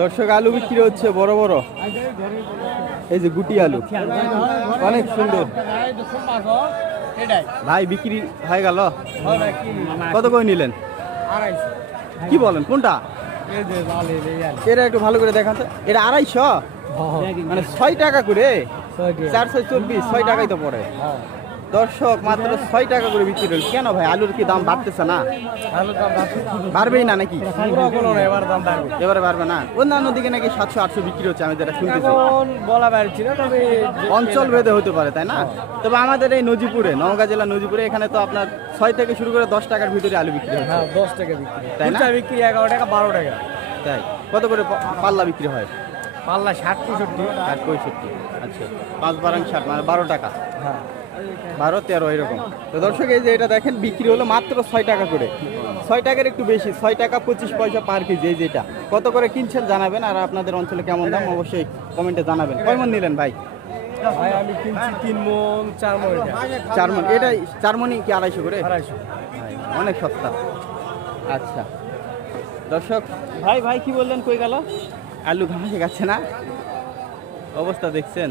দর্শক আলু বিক্রি হচ্ছে বড় বড়, এই যে গুটি আলু অনেক সুন্দর। ভাই বিক্রি হয়ে গেল? কত করে নিলেন? কি বলেন কোনটা? এটা একটু ভালো করে দেখান তো। এটা 250, মানে 6 টাকা করে, 424, 6 টাকাই তো পড়ে। দর্শক মাত্র 6 টাকা করে বিক্রি হল। কেন ভাই আলুর কি দাম বাড়তেছে না? বাড়বেই না নাকি? এবারে বাড়বে না। অন্যান্য দিকে নাকি 700-800 বিক্রি হচ্ছে, আমি যেটা শুনতেছি। বলা পারছি না, তবে অঞ্চল ভেদে হতে পারে, তাই না? তবে আমাদের এই নজিপুরে, নওগাঁ জেলা নজিপুরে, এখানে তো আপনার 6 থেকে শুরু করে 10 টাকার ভিতরে আলু বিক্রি হচ্ছে। 10 টাকা বিক্রি, তাই না? বিক্রি 11 টাকা 12 টাকা। তাই কত করে পাল্লা বিক্রি হয়? পাল্লা 60-65। 60-65, আচ্ছা। 5-12 60, মানে 12 টাকা। হ্যাঁ, 12-13 এরকম। তো দর্শক এই যে এটা দেখেন বিক্রি হলো মাত্র 6 টাকা করে। 6 টাকার একটু বেশি, 6 টাকা 25 পয়সা পার কেজি। এই যেটা কত করে কিনছেন জানাবেন, আর আপনাদের অঞ্চলে কেমন দাম অবশ্যই কমেন্টে জানাবেন। কয় মণ নিলেন ভাই? ভাই আমি কিনছি 3 মণ 4 মণ। 4 মণ। এটা 4 মণই কি 250 করে? 250। ভাই অনেক সস্তা। আচ্ছা দর্শক, ভাই ভাই কি বললেন, কই গেল? আলু ঘামে গেছে না, অবস্থা দেখছেন।